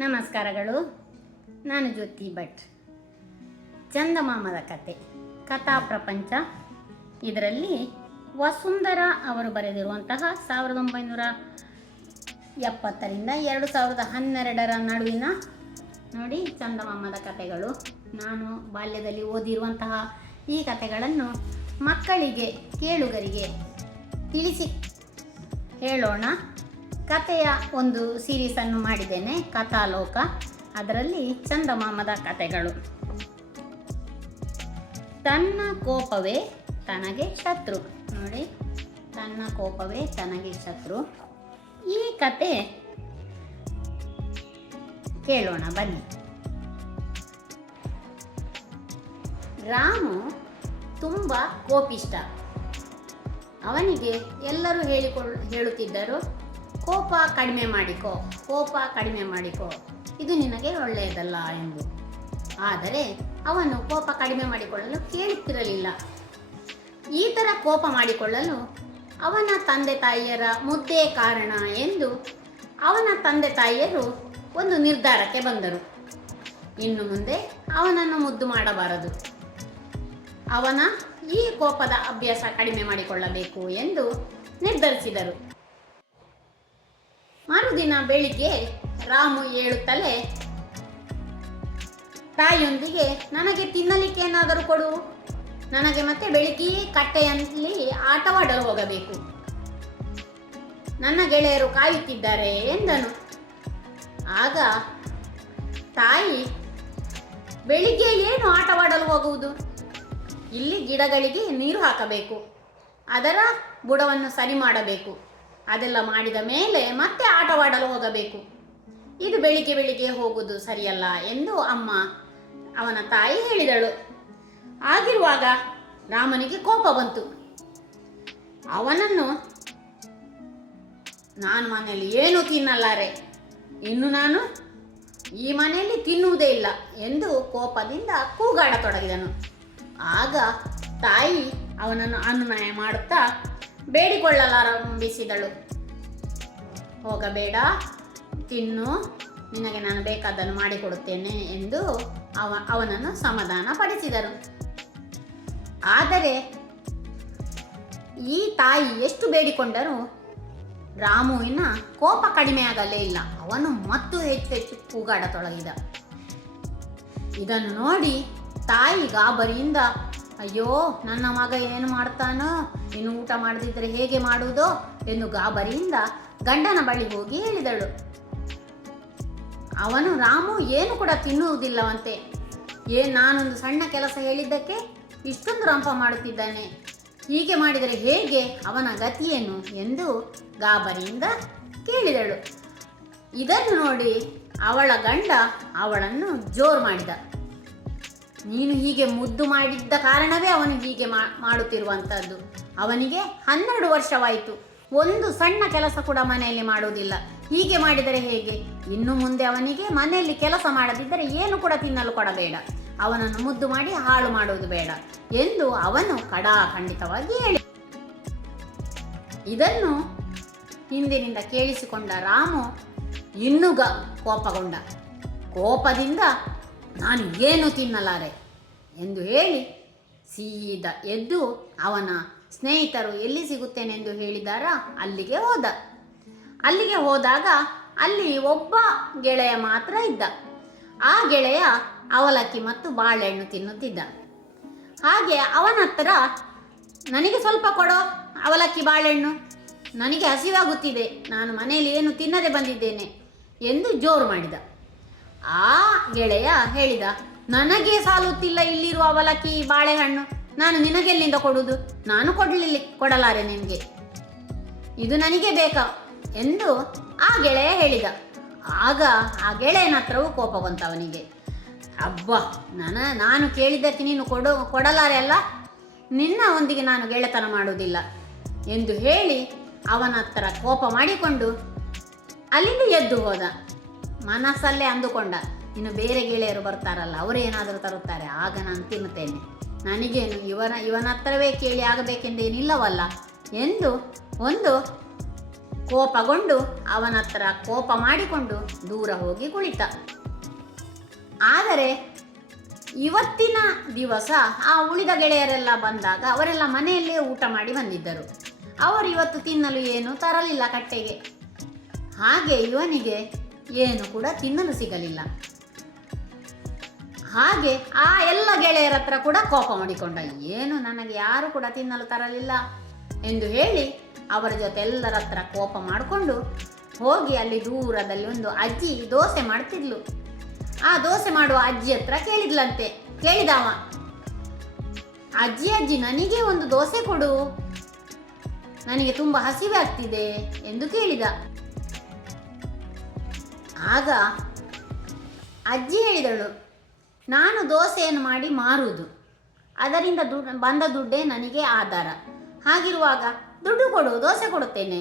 ನಮಸ್ಕಾರಗಳು. ನಾನು ಜ್ಯೋತಿ ಭಟ್. ಚಂದಮಾಮದ ಕತೆ, ಕಥಾ ಪ್ರಪಂಚ. ಇದರಲ್ಲಿ ವಸುಂಧರ ಅವರು ಬರೆದಿರುವಂತಹ ಸಾವಿರದ ಒಂಬೈನೂರ ಎಪ್ಪತ್ತರಿಂದ ಎರಡು ಸಾವಿರದ ಹನ್ನೆರಡರ ನಡುವಿನ ನೋಡಿ ಚಂದಮಾಮದ ಕತೆಗಳು ನಾನು ಬಾಲ್ಯದಲ್ಲಿ ಓದಿರುವಂತಹ ಈ ಕತೆಗಳನ್ನು ಮಕ್ಕಳಿಗೆ, ಕೇಳುಗರಿಗೆ ತಿಳಿಸಿ ಹೇಳೋಣ. ಕಥೆಯ ಒಂದು ಸೀರೀಸನ್ನು ಮಾಡಿದ್ದೇನೆ, ಕಥಾಲೋಕ. ಅದರಲ್ಲಿ ಚಂದಮಾಮದ ಕತೆಗಳು ತನ್ನ ಕೋಪವೇ ತನಗೆ ಶತ್ರು. ನೋಡಿ, ತನ್ನ ಕೋಪವೇ ತನಗೆ ಶತ್ರು. ಈ ಕತೆ ಕೇಳೋಣ, ಬನ್ನಿ. ರಾಮು ತುಂಬ ಕೋಪಿಷ್ಟ ಅವನಿಗೆ ಎಲ್ಲರೂ ಹೇಳಿಕೊಳ್, ಹೇಳುತ್ತಿದ್ದರು ಕೋಪ ಕಡಿಮೆ ಮಾಡಿಕೋ, ಕೋಪ ಕಡಿಮೆ ಮಾಡಿಕೋ. ಇದು ನಿನಗೆ ಒಳ್ಳೆಯದಲ್ಲ ಎಂದು. ಆದರೆ ಅವನು ಕೋಪ ಕಡಿಮೆ ಮಾಡಿಕೊಳ್ಳಲು ಕೇಳುತ್ತಿರಲಿಲ್ಲ. ಈ ಥರ ಕೋಪ ಮಾಡಿಕೊಳ್ಳಲು ಅವನ ತಂದೆ ತಾಯಿಯರ ಮುದ್ದೆ ಕಾರಣ ಎಂದು ಅವನ ತಂದೆ ತಾಯಿಯರು ಒಂದು ನಿರ್ಧಾರಕ್ಕೆ ಬಂದರು. ಇನ್ನು ಮುಂದೆ ಅವನನ್ನು ಮುದ್ದು ಮಾಡಬಾರದು. ಅವನ ಈ ಕೋಪದ ಅಭ್ಯಾಸ ಕಡಿಮೆ ಮಾಡಿಕೊಳ್ಳಬೇಕು ಎಂದು ನಿರ್ಧರಿಸಿದರು. ಮರುದಿನ ಬೆಳಿಗ್ಗೆ ರಾಮು ಹೇಳುತ್ತಲೇ, ತಾಯಿಯೊಂದಿಗೆ ನನಗೆ ತಿನ್ನಲಿಕ್ಕೆ ಏನಾದರೂ ಕೊಡು. ನನಗೆ ಮತ್ತೆ ಬೆಳಿಗ್ಗೆ ಕಟ್ಟೆಯಲ್ಲಿ ಆಟವಾಡಲು ಹೋಗಬೇಕು. ನನ್ನ ಗೆಳೆಯರು ಕಾಯುತ್ತಿದ್ದಾರೆ ಎಂದನು. ಆಗ ತಾಯಿ, ಬೆಳಿಗ್ಗೆ ಏನು ಆಟವಾಡಲು ಹೋಗುವುದು? ಇಲ್ಲಿ ಗಿಡಗಳಿಗೆ ನೀರು ಹಾಕಬೇಕು. ಅದರ ಬುಡವನ್ನು ಸರಿ ಮಾಡಬೇಕು. ಅದೆಲ್ಲ ಮಾಡಿದ ಮೇಲೆ ಮತ್ತೆ ಆಟವಾಡಲು ಹೋಗಬೇಕು. ಇದು ಬೆಳಿಗ್ಗೆ ಬೆಳಿಗ್ಗೆ ಹೋಗುವುದು ಸರಿಯಲ್ಲ ಎಂದು ಅಮ್ಮ ಅವನ ತಾಯಿ ಹೇಳಿದಳು. ಆಗಿರುವಾಗ ರಾಮನಿಗೆ ಕೋಪ ಬಂತು. ಅವನನ್ನು, ನಾನು ಮನೆಯಲ್ಲಿ ಏನೂ ತಿನ್ನಲ್ಲಾರೆ, ಇನ್ನು ನಾನು ಈ ಮನೆಯಲ್ಲಿ ತಿನ್ನುವುದೇ ಇಲ್ಲ ಎಂದು ಕೋಪದಿಂದ ಕೂಗಾಡತೊಡಗಿದನು. ಆಗ ತಾಯಿ ಅವನನ್ನು ಅನುನಯ ಮಾಡುತ್ತಾ ಬೇಡಿಕೊಳ್ಳಲಾರಂಭಿಸಿದಳು. ಹೋಗಬೇಡ, ತಿನ್ನು, ನಿನಗೆ ನಾನು ಬೇಕಾದನ್ನು ಮಾಡಿಕೊಡುತ್ತೇನೆ ಎಂದು ಅವ, ಅವನನ್ನು ಸಮಾಧಾನ ಪಡಿಸಿದರು ಆದರೆ ಈ ತಾಯಿ ಎಷ್ಟು ಬೇಡಿಕೊಂಡರೂ? ರಾಮುವಿನ ಕೋಪ ಕಡಿಮೆಯಾಗಲೇ ಇಲ್ಲ. ಅವನು ಮತ್ತು ಹೆಚ್ಚು ಹೆಚ್ಚು ಕೂಗಾಡತೊಡಗಿದ. ಇದನ್ನು ನೋಡಿ ತಾಯಿ ಗಾಬರಿಯಿಂದ ಅಯ್ಯೋ, ನನ್ನ ಮಗ ಏನು ಮಾಡ್ತಾನೋ? ಇನ್ನು ಊಟ ಮಾಡದಿದ್ದರೆ ಹೇಗೆ ಮಾಡುವುದು ಎಂದು ಗಾಬರಿಯಿಂದ ಗಂಡನ ಬಳಿ ಹೋಗಿ ಹೇಳಿದಳು. ಅವನು, ರಾಮು, ಏನು ಕೂಡ ತಿನ್ನುವುದಿಲ್ಲವಂತೆ. ಏ ನಾನೊಂದು ಸಣ್ಣ ಕೆಲಸ ಹೇಳಿದ್ದಕ್ಕೆ ಇಷ್ಟೊಂದು ರಂಪ ಮಾಡುತ್ತಿದ್ದಾನೆ. ಹೀಗೆ ಮಾಡಿದರೆ ಹೇಗೆ ಅವನ ಗತಿಯೇನು? ಎಂದು ಗಾಬರಿಯಿಂದ ಕೇಳಿದಳು. ಇದನ್ನು ನೋಡಿ ಅವಳ ಗಂಡ ಅವಳನ್ನು ಜೋರು ಮಾಡಿದ. ನೀನು ಹೀಗೆ ಮುದ್ದು ಮಾಡಿದ್ದ ಕಾರಣವೇ ಅವನು ಹೀಗೆ ಮಾಡುತ್ತಿರುವಂಥದ್ದು ಅವನಿಗೆ ಹನ್ನೆರಡು ವರ್ಷವಾಯಿತು. ಒಂದು ಸಣ್ಣ ಕೆಲಸ ಕೂಡ ಮನೆಯಲ್ಲಿ ಮಾಡುವುದಿಲ್ಲ. ಹೀಗೆ ಮಾಡಿದರೆ ಹೇಗೆ? ಇನ್ನು ಮುಂದೆ ಅವನಿಗೆ ಮನೆಯಲ್ಲಿ ಕೆಲಸ ಮಾಡದಿದ್ದರೆ ಏನು ಕೂಡ ತಿನ್ನಲು ಕೊಡಬೇಡ. ಅವನನ್ನು ಮುದ್ದು ಮಾಡಿ ಹಾಳು ಮಾಡುವುದು ಬೇಡ ಎಂದು ಅವನು ಕಡಾಖಂಡಿತವಾಗಿ ಹೇಳಿ. ಇದನ್ನು ಹಿಂದಿನಿಂದ ಕೇಳಿಸಿಕೊಂಡ ರಾಮು ಇನ್ನೂ ಕೋಪಗೊಂಡ. ಕೋಪದಿಂದ ನಾನು ಏನು ತಿನ್ನಲಾರೆ? ಎಂದು ಹೇಳಿ ಸೀದ ಎದ್ದು ಅವನ ಸ್ನೇಹಿತರು ಎಲ್ಲಿ ಸಿಗುತ್ತೇನೆಂದು ಹೇಳಿದಾರ? ಅಲ್ಲಿಗೆ ಹೋದ. ಅಲ್ಲಿಗೆ ಹೋದಾಗ ಅಲ್ಲಿ ಒಬ್ಬ ಗೆಳೆಯ ಮಾತ್ರ ಇದ್ದ. ಆ ಗೆಳೆಯ ಅವಲಕ್ಕಿ ಮತ್ತು ಬಾಳೆಹಣ್ಣು ತಿನ್ನುತ್ತಿದ್ದ. ಹಾಗೆ ಅವನ ಹತ್ರ, ನನಗೆ ಸ್ವಲ್ಪ ಕೊಡೋ ಅವಲಕ್ಕಿ ಬಾಳೆಹಣ್ಣು. ನನಗೆ ಹಸಿವಾಗುತ್ತಿದೆ. ನಾನು ಮನೆಯಲ್ಲಿ ಏನು ತಿನ್ನದೆ ಬಂದಿದ್ದೇನೆ ಎಂದು ಜೋರು ಮಾಡಿದ. ಆ ಗೆಳೆಯ ಹೇಳಿದ, ನನಗೆ ಸಾಲುತ್ತಿಲ್ಲ ಇಲ್ಲಿರುವ ಅವಲಕ್ಕಿ ಬಾಳೆಹಣ್ಣು. ನಾನು ನಿನಗೆಲ್ಲಿಂದ ಕೊಡುವುದು ನಾನು ಕೊಡಲಿಲ್ಲ, ಕೊಡಲಾರೆ ನಿಮಗೆ ಇದು ನನಗೆ ಬೇಕ ಎಂದು ಆ ಗೆಳೆಯ ಹೇಳಿದ. ಆಗ ಆ ಗೆಳೆಯನ ಹತ್ರವೂ ಕೋಪ ಬಂತವನಿಗೆ ಅಬ್ಬ ನನ, ನಾನು ಕೇಳಿದ್ದಕ್ಕೆ ನೀನು ಕೊಡು, ಕೊಡಲಾರೆ ಅಲ್ಲ? ನಿನ್ನ ಒಂದಿಗೆ ನಾನು ಗೆಳೆತನ ಮಾಡುವುದಿಲ್ಲ ಎಂದು ಹೇಳಿ ಅವನ ಹತ್ರ ಕೋಪ ಮಾಡಿಕೊಂಡು ಅಲ್ಲಿಂದ ಎದ್ದು ಹೋದ. ಮನಸ್ಸಲ್ಲೇ ಅಂದುಕೊಂಡ. ಇನ್ನು ಬೇರೆ ಗೆಳೆಯರು ಬರ್ತಾರಲ್ಲ ಅವರೇನಾದರೂ ತರುತ್ತಾರೆ, ಆಗ ನಾನು ತಿನ್ನುತ್ತೇನೆ. ನನಗೇನು, ಇವನ ಇವನ ಹತ್ರವೇ ಕೇಳಿ ಆಗಬೇಕೆಂದೇನಿಲ್ಲವಲ್ಲ? ಎಂದು ಒಂದು ಕೋಪಗೊಂಡು ಅವನ ಹತ್ರ ಕೋಪ ಮಾಡಿಕೊಂಡು ದೂರ ಹೋಗಿ ಕುಳಿತ. ಆದರೆ ಇವತ್ತಿನ ದಿವಸ ಆ ಉಳಿದ ಗೆಳೆಯರೆಲ್ಲ ಬಂದಾಗ ಅವರೆಲ್ಲ ಮನೆಯಲ್ಲೇ ಊಟ ಮಾಡಿ ಬಂದಿದ್ದರು. ಅವರು ಇವತ್ತು ತಿನ್ನಲು ಏನು ತರಲಿಲ್ಲ ಕಟ್ಟೆಗೆ. ಹಾಗೆ ಇವನಿಗೆ ಏನು ಕೂಡ ತಿನ್ನಲು ಸಿಗಲಿಲ್ಲ. ಹಾಗೆ ಆ ಎಲ್ಲ ಗೆಳೆಯರ ಹತ್ರ ಕೂಡ ಕೋಪ ಮಾಡಿಕೊಂಡ, ಏನು ನನಗೆ ಯಾರು ಕೂಡ ತಿನ್ನಲು ತರಲಿಲ್ಲ ಎಂದು ಹೇಳಿ ಅವರ ಜೊತೆ ಎಲ್ಲರ ಹತ್ರ ಕೋಪ ಮಾಡಿಕೊಂಡು ಹೋಗಿ ಅಲ್ಲಿ ದೂರದಲ್ಲಿ ಒಂದು ಅಜ್ಜಿ ದೋಸೆ ಮಾಡ್ತಿದ್ಲು. ಆ ದೋಸೆ ಮಾಡುವ ಅಜ್ಜಿ ಹತ್ರ ಕೇಳಿದ್ಲಂತೆ. ಕೇಳಿದವ, ಅಜ್ಜಿ ಅಜ್ಜಿ, ನನಗೆ ಒಂದು ದೋಸೆ ಕೊಡು. ನನಗೆ ತುಂಬ ಹಸಿವೆ ಆಗ್ತಿದೆ ಎಂದು ಕೇಳಿದ. ಆಗ ಅಜ್ಜಿ ಹೇಳಿದಳು, ನಾನು ದೋಸೆಯನ್ನು ಮಾಡಿ ಮಾರುವುದು. ಅದರಿಂದ ದುಡ್ಡು ಬಂದ ದುಡ್ಡೇ ನನಗೆ ಆಧಾರ. ಹಾಗಿರುವಾಗ ದುಡ್ಡು ಕೊಡು, ದೋಸೆ ಕೊಡುತ್ತೇನೆ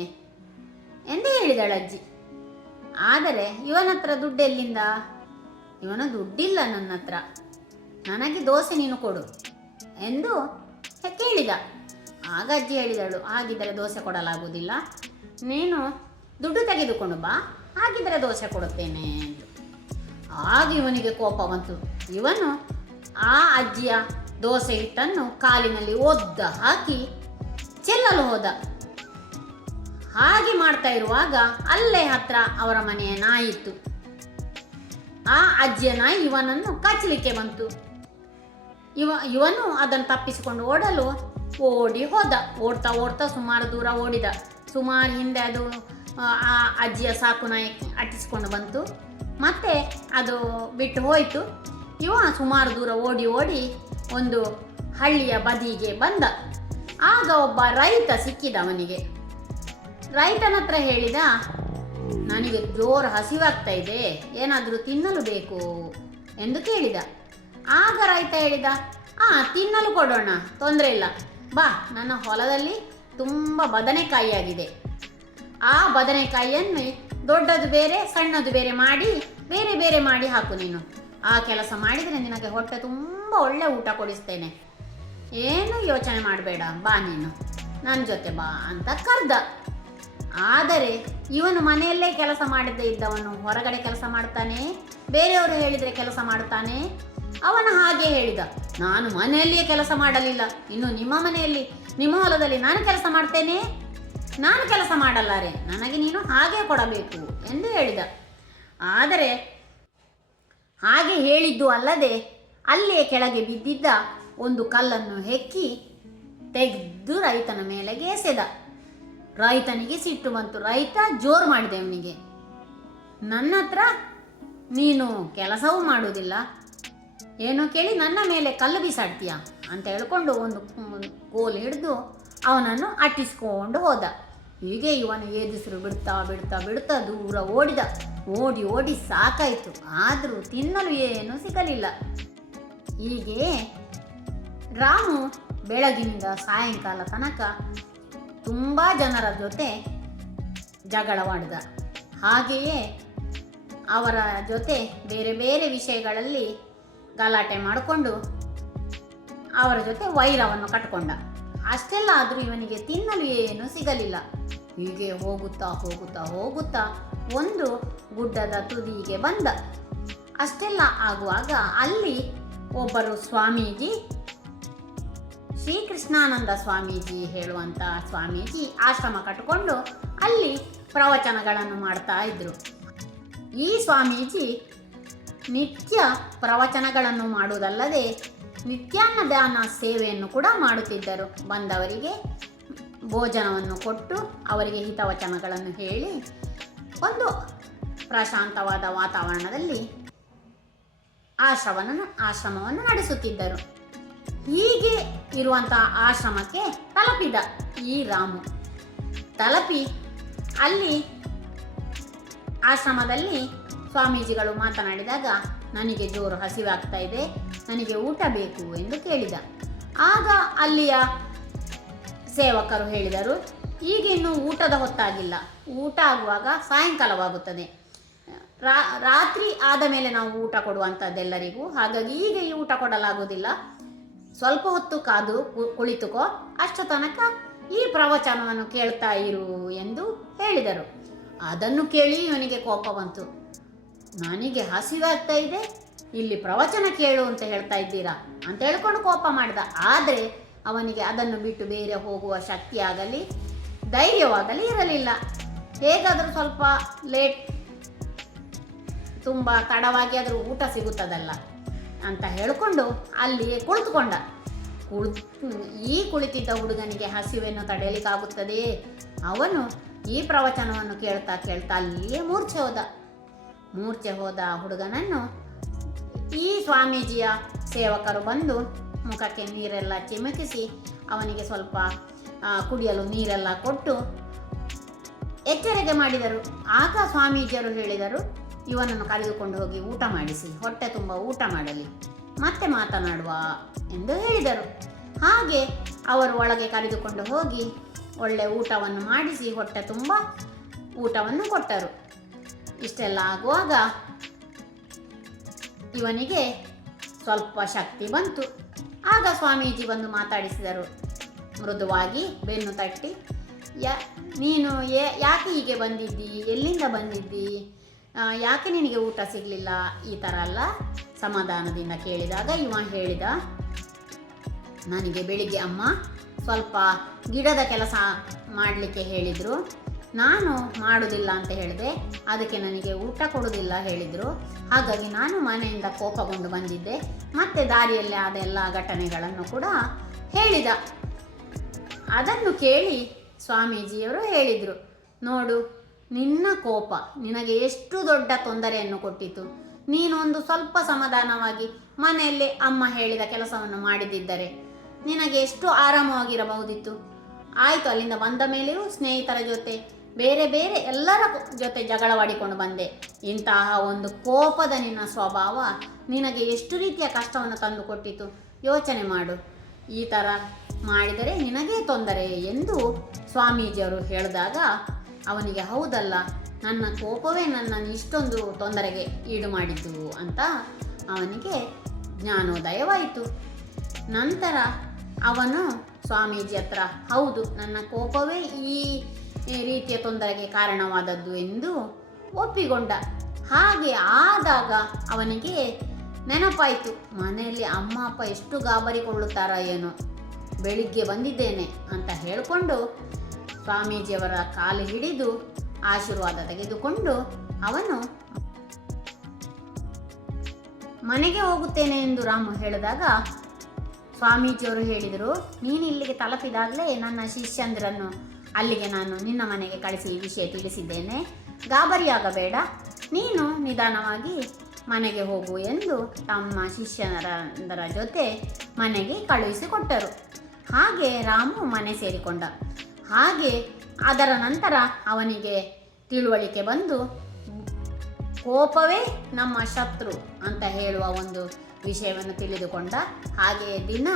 ಎಂದು ಹೇಳಿದಳು ಅಜ್ಜಿ. ಆದರೆ ಇವನ ಹತ್ರ ದುಡ್ಡು ಎಲ್ಲಿಂದ? ಇವನ ದುಡ್ಡಿಲ್ಲ ನನ್ನ ಹತ್ರ. ನನಗೆ ದೋಸೆ ನೀನು ಕೊಡು ಎಂದು ಕೇಳಿದ ಆಗ ಅಜ್ಜಿ ಹೇಳಿದಳು, ಹಾಗಿದ್ದರೆ ದೋಸೆ ಕೊಡಲಾಗುವುದಿಲ್ಲ. ನೀನು ದುಡ್ಡು ತೆಗೆದುಕೊಂಡು ಬಾ. ಹಾಗಿದ್ದರೆ ದೋಸೆ ಕೊಡುತ್ತೇನೆ ಎಂದು. ಆಗ ಇವನಿಗೆ ಕೋಪ ಬಂತು. ಇವನು ಆ ಅಜ್ಜಿಯ ದೋಸೆ ಹಿಟ್ಟನ್ನು ಕಾಲಿನಲ್ಲಿ ಒದ್ದ ಹಾಕಿ ಚೆಲ್ಲಲು ಹೋದ. ಹಾಗೆ ಮಾಡ್ತಾ ಇರುವಾಗ ಅಲ್ಲೇ ಹತ್ರ ಅವರ ಮನೆಯ ನಾಯಿತ್ತು ಆ ಅಜ್ಜಿಯ ನಾಯಿ ಇವನನ್ನು ಕಚ್ಚಲಿಕ್ಕೆ ಬಂತು. ಇವ, ಇವನು ಅದನ್ನು ತಪ್ಪಿಸಿಕೊಂಡು ಓಡಲು ಓಡಿ ಹೋದ. ಓಡ್ತಾ ಓಡ್ತಾ ಸುಮಾರು ದೂರ ಓಡಿದ. ಸುಮಾರು ಹಿಂದೆ ಅದು ಆ, ಅಜ್ಜಿಯ ಸಾಕು ನಾಯಿ ಅಟ್ಟಿಸಿಕೊಂಡು ಬಂತು. ಮತ್ತೆ ಅದು ಬಿಟ್ಟು ಹೋಯಿತು. ಇವ ಸುಮಾರು ದೂರ ಓಡಿ ಓಡಿ ಒಂದು ಹಳ್ಳಿಯ ಬದಿಗೆ ಬಂದ. ಆಗ ಒಬ್ಬ ರೈತ ಸಿಕ್ಕಿದ ಅವನಿಗೆ ರೈತನ ಹತ್ರ ಹೇಳಿದ ನನಗೆ ಜೋರು ಹಸಿವಾಗ್ತಾ ಇದೆ. ಏನಾದರೂ ತಿನ್ನಲು ಬೇಕು? ಎಂದು ಕೇಳಿದ. ಆಗ ರೈತ ಹೇಳಿದ ಆ ತಿನ್ನಲು ಕೊಡೋಣ. ತೊಂದರೆ ಇಲ್ಲ. ಬಾ ನನ್ನ ಹೊಲದಲ್ಲಿ ತುಂಬ ಬದನೆಕಾಯಿ ಆಗಿದೆ. ಆ ಬದನೆಕಾಯಿಯನ್ನು ದೊಡ್ಡದು ಬೇರೆ, ಸಣ್ಣದು ಬೇರೆ ಮಾಡಿ, ಬೇರೆ ಬೇರೆ ಮಾಡಿ ಹಾಕು ನೀನು. ಆ ಕೆಲಸ ಮಾಡಿದರೆ ನಿನಗೆ ಹೊಟ್ಟೆ ತುಂಬ ಒಳ್ಳೆ ಊಟ ಕೊಡಿಸ್ತೇನೆ. ಏನು ಯೋಚನೆ ಮಾಡಬೇಡ, ಬಾ ನೀನು. ನನ್ನ ಜೊತೆ ಬಾ ಅಂತ ಕರೆದ. ಆದರೆ ಇವನು ಮನೆಯಲ್ಲೇ ಕೆಲಸ ಮಾಡದೇ ಇದ್ದವನು ಹೊರಗಡೆ ಕೆಲಸ ಮಾಡ್ತಾನೆ, ಬೇರೆಯವರು ಹೇಳಿದರೆ ಕೆಲಸ ಮಾಡ್ತಾನೆ. ಅವನ ಹಾಗೆ ಹೇಳಿದ, ನಾನು ಮನೆಯಲ್ಲಿಯೇ ಕೆಲಸ ಮಾಡಲಿಲ್ಲ. ಇನ್ನು ನಿಮ್ಮ ಮನೆಯಲ್ಲಿ, ನಿಮ್ಮ ಹೊಲದಲ್ಲಿ ನಾನು ಕೆಲಸ ಮಾಡ್ತೇನೆ. ನಾನು ಕೆಲಸ ಮಾಡಲ್ಲಾರೆ ನನಗೆ ನೀನು ಹಾಗೆ ಕೊಡಬೇಕು ಎಂದು ಹೇಳಿದ. ಆದರೆ ಹಾಗೆ ಹೇಳಿದ್ದು ಅಲ್ಲದೆ ಅಲ್ಲೇ ಕೆಳಗೆ ಬಿದ್ದಿದ್ದ ಒಂದು ಕಲ್ಲನ್ನು ಹೆಕ್ಕಿ ತೆಗೆದು ರೈತನ ಮೇಲೆಗೆ ಎಸೆದ ರೈತನಿಗೆ ಸಿಟ್ಟು ಬಂತು. ರೈತ ಜೋರು ಮಾಡಿದೆ ಅವನಿಗೆ. ನನ್ನ ಹತ್ರ ನೀನು ಕೆಲಸವೂ ಮಾಡುವುದಿಲ್ಲ. ಏನೋ ಕೇಳಿ ನನ್ನ ಮೇಲೆ ಕಲ್ಲು ಬಿಸಾಡ್ತೀಯ? ಅಂತ ಹೇಳ್ಕೊಂಡು ಒಂದು ಕೋಲು ಹಿಡಿದು ಅವನನ್ನು ಅಟ್ಟಿಸ್ಕೊಂಡು ಹೋದ. ಹೀಗೆ ಇವನ ಏದಿಸರು ಬಿಡ್ತಾ ಬಿಡ್ತಾ ಬಿಡ್ತಾ ದೂರ ಓಡಿದ. ಓಡಿ ಓಡಿ ಸಾಕಾಯಿತು. ಆದರೂ ತಿನ್ನಲು ಏನೂ ಸಿಗಲಿಲ್ಲ. ಹೀಗೆ ರಾಮು ಬೆಳಗಿನಿಂದ ಸಾಯಂಕಾಲ ತನಕ ತುಂಬ ಜನರ ಜೊತೆ ಜಗಳವಾಡಿದ. ಹಾಗೆಯೇ ಅವರ ಜೊತೆ ಬೇರೆ ಬೇರೆ ವಿಷಯಗಳಲ್ಲಿ ಗಲಾಟೆ ಮಾಡಿಕೊಂಡು ಅವರ ಜೊತೆ ವೈರವನ್ನು ಕಟ್ಕೊಂಡ. ಅಷ್ಟೆಲ್ಲ ಆದರೂ ಇವನಿಗೆ ತಿನ್ನಲು ಏನೂ ಸಿಗಲಿಲ್ಲ. ಹೀಗೆ ಹೋಗುತ್ತಾ ಹೋಗುತ್ತಾ ಹೋಗುತ್ತಾ ಒಂದು ಗುಡ್ಡದ ತುದಿಗೆ ಬಂದ. ಅಷ್ಟೆಲ್ಲ ಆಗುವಾಗ ಅಲ್ಲಿ ಒಬ್ಬರು ಸ್ವಾಮೀಜಿ, ಶ್ರೀಕೃಷ್ಣಾನಂದ ಸ್ವಾಮೀಜಿ ಹೇಳುವಂಥ ಸ್ವಾಮೀಜಿ ಆಶ್ರಮ ಕಟ್ಟಿಕೊಂಡು ಅಲ್ಲಿ ಪ್ರವಚನಗಳನ್ನು ಮಾಡ್ತಾ ಇದ್ರು. ಈ ಸ್ವಾಮೀಜಿ ನಿತ್ಯ ಪ್ರವಚನಗಳನ್ನು ಮಾಡುವುದಲ್ಲದೆ ನಿತ್ಯಾನ್ನದಾನ ಸೇವೆಯನ್ನು ಕೂಡ ಮಾಡುತ್ತಿದ್ದರು. ಬಂದವರಿಗೆ ಭೋಜನವನ್ನು ಕೊಟ್ಟು ಅವರಿಗೆ ಹಿತವಚನಗಳನ್ನು ಹೇಳಿ ಒಂದು ಪ್ರಶಾಂತವಾದ ವಾತಾವರಣದಲ್ಲಿ ಆಶ್ರಮವನ್ನು ಆಶ್ರಮವನ್ನು ನಡೆಸುತ್ತಿದ್ದರು. ಹೀಗೆ ಇರುವಂತಹ ಆಶ್ರಮಕ್ಕೆ ತಲುಪಿದ ಈ ರಾಮು. ತಲುಪಿ ಅಲ್ಲಿ ಆಶ್ರಮದಲ್ಲಿ ಸ್ವಾಮೀಜಿಗಳು ಮಾತನಾಡಿದಾಗ, ನನಗೆ ಜೋರು ಹಸಿವಾಗ್ತಾ ಇದೆ, ನನಗೆ ಊಟ ಬೇಕು ಎಂದು ಕೇಳಿದ. ಆಗ ಅಲ್ಲಿಯ ಸೇವಕರು ಹೇಳಿದರು. ಈಗ ಇನ್ನು ಊಟದ ಹೊತ್ತಾಗಿಲ್ಲ. ಊಟ ಆಗುವಾಗ ಸಾಯಂಕಾಲವಾಗುತ್ತದೆ. ರಾ- ರಾತ್ರಿ ಆದ ಮೇಲೆ ನಾವು ಊಟ ಕೊಡುವಂಥದ್ದೆಲ್ಲರಿಗೂ ಹಾಗಾಗಿ ಈಗ ಈ ಊಟ ಕೊಡಲಾಗುವುದಿಲ್ಲ. ಸ್ವಲ್ಪ ಹೊತ್ತು ಕಾದು ಕುಳಿತುಕೋ ಅಷ್ಟು ತನಕ ಈ ಪ್ರವಚನವನ್ನು ಕೇಳ್ತಾ ಇರು ಎಂದು ಹೇಳಿದರು. ಅದನ್ನು ಕೇಳಿ ಇವನಿಗೆ ಕೋಪ ಬಂತು. ನನಗೆ ಹಸಿವಾಗ್ತಾ ಇದೆ. ಇಲ್ಲಿ ಪ್ರವಚನ ಕೇಳು ಅಂತ ಹೇಳ್ತಾ ಇದ್ದೀರಾ? ಅಂತ ಹೇಳ್ಕೊಂಡು ಕೋಪ ಮಾಡಿದ. ಆದರೆ ಅವನಿಗೆ ಅದನ್ನು ಬಿಟ್ಟು ಬೇರೆ ಹೋಗುವ ಶಕ್ತಿ ಆಗಲಿ ಧೈರ್ಯವಾಗಲಿ ಇರಲಿಲ್ಲ. ಹೇಗಾದರೂ ಸ್ವಲ್ಪ ಲೇಟ್ ತುಂಬ ತಡವಾಗಿ ಆದರೂ ಊಟ ಸಿಗುತ್ತದಲ್ಲ ಅಂತ ಹೇಳಿಕೊಂಡು ಅಲ್ಲಿಯೇ ಕುಳಿತುಕೊಂಡ. ಕುಳಿತು, ಈ ಕುಳಿತಿದ್ದ ಹುಡುಗನಿಗೆ ಹಸಿವೆಯನ್ನು ತಡೆಯಲಿಕ್ಕಾಗುತ್ತದೆಯೇ ಅವನು ಈ ಪ್ರವಚನವನ್ನು ಕೇಳ್ತಾ ಕೇಳ್ತಾ ಅಲ್ಲಿಯೇ ಮೂರ್ಛೆ ಹೋದ. ಮೂರ್ಛೆ ಹೋದ ಹುಡುಗನನ್ನು ಈ ಸ್ವಾಮೀಜಿಯ ಸೇವಕರು ಬಂದು ಮುಖಕ್ಕೆ ನೀರೆಲ್ಲ ಚಿಮಕಿಸಿ ಅವನಿಗೆ ಸ್ವಲ್ಪ ಕುಡಿಯಲು ನೀರೆಲ್ಲ ಕೊಟ್ಟು ಎಚ್ಚರಿಕೆ ಮಾಡಿದರು. ಆಗ ಸ್ವಾಮೀಜಿಯರು ಹೇಳಿದರು, ಇವನನ್ನು ಕರೆದುಕೊಂಡು ಹೋಗಿ ಊಟ ಮಾಡಿಸಿ, ಹೊಟ್ಟೆ ತುಂಬ ಊಟ ಮಾಡಲಿ, ಮತ್ತೆ ಮಾತನಾಡುವ ಎಂದು ಹೇಳಿದರು. ಹಾಗೆ ಅವರು ಒಳಗೆ ಕರೆದುಕೊಂಡು ಹೋಗಿ ಒಳ್ಳೆ ಊಟವನ್ನು ಮಾಡಿಸಿ, ಹೊಟ್ಟೆ ತುಂಬ ಊಟವನ್ನು ಕೊಟ್ಟರು. ಇಷ್ಟೆಲ್ಲ ಆಗುವಾಗ ಇವನಿಗೆ ಸ್ವಲ್ಪ ಶಕ್ತಿ ಬಂತು. ಆಗ ಸ್ವಾಮೀಜಿ ಬಂದು ಮಾತಾಡಿಸಿದರು. ಮೃದುವಾಗಿ ಬೆನ್ನು ತಟ್ಟಿ, ಯಾ, ನೀನು ಏ- ಯಾಕೆ ಹೀಗೆ ಬಂದಿದ್ದಿ? ಎಲ್ಲಿಂದ ಬಂದಿದ್ದಿ? ಯಾಕೆ ನಿನಗೆ ಊಟ ಸಿಗಲಿಲ್ಲ? ಈ ಥರ ಎಲ್ಲ ಸಮಾಧಾನದಿಂದ ಕೇಳಿದಾಗ ಇವ ಹೇಳಿದ, ನನಗೆ ಬೆಳಿಗ್ಗೆ ಅಮ್ಮ ಸ್ವಲ್ಪ ಗಿಡದ ಕೆಲಸ ಮಾಡಲಿಕ್ಕೆ ಹೇಳಿದರು. ನಾನು ಮಾಡುವುದಿಲ್ಲ ಅಂತ ಹೇಳಿದೆ. ಅದಕ್ಕೆ ನನಗೆ ಊಟ ಕೊಡುವುದಿಲ್ಲ ಹೇಳಿದರು. ಹಾಗಾಗಿ ನಾನು ಮನೆಯಿಂದ ಕೋಪಗೊಂಡು ಬಂದಿದ್ದೆ. ಮತ್ತೆ ದಾರಿಯಲ್ಲಿ ಆದ ಎಲ್ಲ ಘಟನೆಗಳನ್ನು ಕೂಡ ಹೇಳಿದ. ಅದನ್ನು ಕೇಳಿ ಸ್ವಾಮೀಜಿಯವರು ಹೇಳಿದರು. ನೋಡು, ನಿನ್ನ ಕೋಪ ನಿನಗೆ ಎಷ್ಟು ದೊಡ್ಡ ತೊಂದರೆಯನ್ನು ಕೊಟ್ಟಿತು. ನೀನೊಂದು ಸ್ವಲ್ಪ ಸಮಾಧಾನವಾಗಿ ಮನೆಯಲ್ಲಿ ಅಮ್ಮ ಹೇಳಿದ ಕೆಲಸವನ್ನು ಮಾಡಿದಿದ್ದರೆ ನಿನಗೆ ಎಷ್ಟು ಆರಾಮವಾಗಿರಬಹುದಿತ್ತು. ಆಯಿತು, ಅಲ್ಲಿಂದ ಬಂದ ಮೇಲೆಯೂ ಸ್ನೇಹಿತರ ಜೊತೆ ಬೇರೆ ಬೇರೆ ಎಲ್ಲರ ಜೊತೆ ಜಗಳವಾಡಿಕೊಂಡು ಬಂದೆ. ಇಂತಹ ಒಂದು ಕೋಪದ ನಿನ್ನ ಸ್ವಭಾವ ನಿನಗೆ ಎಷ್ಟು ರೀತಿಯ ಕಷ್ಟವನ್ನು ತಂದು ಕೊಟ್ಟಿತು? ಯೋಚನೆ ಮಾಡು. ಈ ಥರ ಮಾಡಿದರೆ ನಿನಗೇ ತೊಂದರೆ ಎಂದು ಸ್ವಾಮೀಜಿಯವರು ಹೇಳಿದಾಗ, ಅವನಿಗೆ ಹೌದಲ್ಲ, ನನ್ನ ಕೋಪವೇ ನನ್ನನ್ನು ಇಷ್ಟೊಂದು ತೊಂದರೆಗೆ ಈಡು ಮಾಡಿದ್ದು ಅಂತ ಅವನಿಗೆ ಜ್ಞಾನೋದಯವಾಯಿತು. ನಂತರ ಅವನು ಸ್ವಾಮೀಜಿ ಹತ್ರ, ಹೌದು, ನನ್ನ ಕೋಪವೇ ಈ ಈ ರೀತಿಯ ತೊಂದರೆಗೆ ಕಾರಣವಾದದ್ದು ಎಂದು ಒಪ್ಪಿಕೊಂಡ. ಹಾಗೆ ಆದಾಗ ಅವನಿಗೆ ನೆನಪಾಯಿತು, ಮನೆಯಲ್ಲಿ ಅಮ್ಮ, ಅಪ್ಪ ಎಷ್ಟು ಗಾಬರಿಕೊಳ್ಳುತ್ತಾರ ಏನೋ. ಬೆಳಿಗ್ಗೆ ಬಂದಿದ್ದೇನೆ ಅಂತ ಹೇಳಿಕೊಂಡು ಸ್ವಾಮೀಜಿಯವರ ಕಾಲು ಹಿಡಿದು ಆಶೀರ್ವಾದ ತೆಗೆದುಕೊಂಡು ಅವನು ಮನೆಗೆ ಹೋಗುತ್ತೇನೆ ಎಂದು ರಾಮು ಹೇಳಿದಾಗ ಸ್ವಾಮೀಜಿಯವರು ಹೇಳಿದರು ನೀನು ಇಲ್ಲಿಗೆ ತಲುಪಿದಾಗಲೇ ನನ್ನ ಶಿಷ್ಯಂದಿರನ್ನು ಅಲ್ಲಿಗೆ ನಾನು ನಿನ್ನ ಮನೆಗೆ ಕಳಿಸಿ ಈ ವಿಷಯ ತಿಳಿಸಿದ್ದೇನೆ. ಗಾಬರಿಯಾಗಬೇಡ. ನೀನು ನಿಧಾನವಾಗಿ ಮನೆಗೆ ಹೋಗು ಎಂದು ತಮ್ಮ ಶಿಷ್ಯನರಂದರ ಜೊತೆ ಮನೆಗೆ ಕಳುಹಿಸಿಕೊಟ್ಟರು. ಹಾಗೆ ರಾಮು ಮನೆ ಸೇರಿಕೊಂಡ. ಹಾಗೆ ಅದರ ನಂತರ ಅವನಿಗೆ ತಿಳುವಳಿಕೆ ಬಂದು, ಕೋಪವೇ ನಮ್ಮ ಶತ್ರು ಅಂತ ಹೇಳುವ ಒಂದು ವಿಷಯವನ್ನು ತಿಳಿದುಕೊಂಡ. ಹಾಗೆಯೇ ದಿನ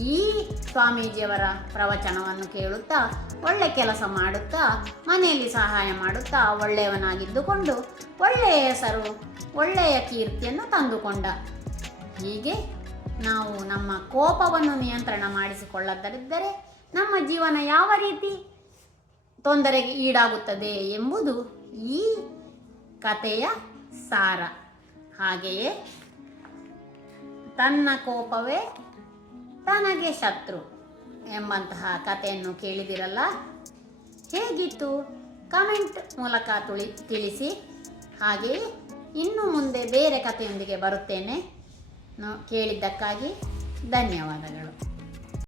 ಈ ಸ್ವಾಮೀಜಿಯವರ ಪ್ರವಚನವನ್ನು ಕೇಳುತ್ತಾ, ಒಳ್ಳೆ ಕೆಲಸ ಮಾಡುತ್ತಾ, ಮನೆಯಲ್ಲಿ ಸಹಾಯ ಮಾಡುತ್ತಾ ಒಳ್ಳೆಯವನಾಗಿದ್ದುಕೊಂಡು ಒಳ್ಳೆಯ ಹೆಸರು ಒಳ್ಳೆಯ ಕೀರ್ತಿಯನ್ನು ತಂದುಕೊಂಡ. ಹೀಗೆ ನಾವು ನಮ್ಮ ಕೋಪವನ್ನು ನಿಯಂತ್ರಣ ಮಾಡಿಸಿಕೊಳ್ಳದರಿದ್ದರೆ ನಮ್ಮ ಜೀವನ ಯಾವ ರೀತಿ ತೊಂದರೆಗೆ ಈಡಾಗುತ್ತದೆ ಎಂಬುದು ಈ ಕಥೆಯ ಸಾರ. ಹಾಗೆಯೇ ತನ್ನ ಕೋಪವೇ ತನಗೆ ಶತ್ರು ಎಂಬಂತಹ ಕಥೆಯನ್ನು ಕೇಳಿದಿರಲ್ಲ? ಹೇಗಿತ್ತು? ಕಮೆಂಟ್ ಮೂಲಕ ತುಳಿ ತಿಳಿಸಿ. ಹಾಗೆಯೇ ಇನ್ನು ಮುಂದೆ ಬೇರೆ ಕಥೆಯೊಂದಿಗೆ ಬರುತ್ತೇನೆ. ಕೇಳಿದ್ದಕ್ಕಾಗಿ ಧನ್ಯವಾದಗಳು.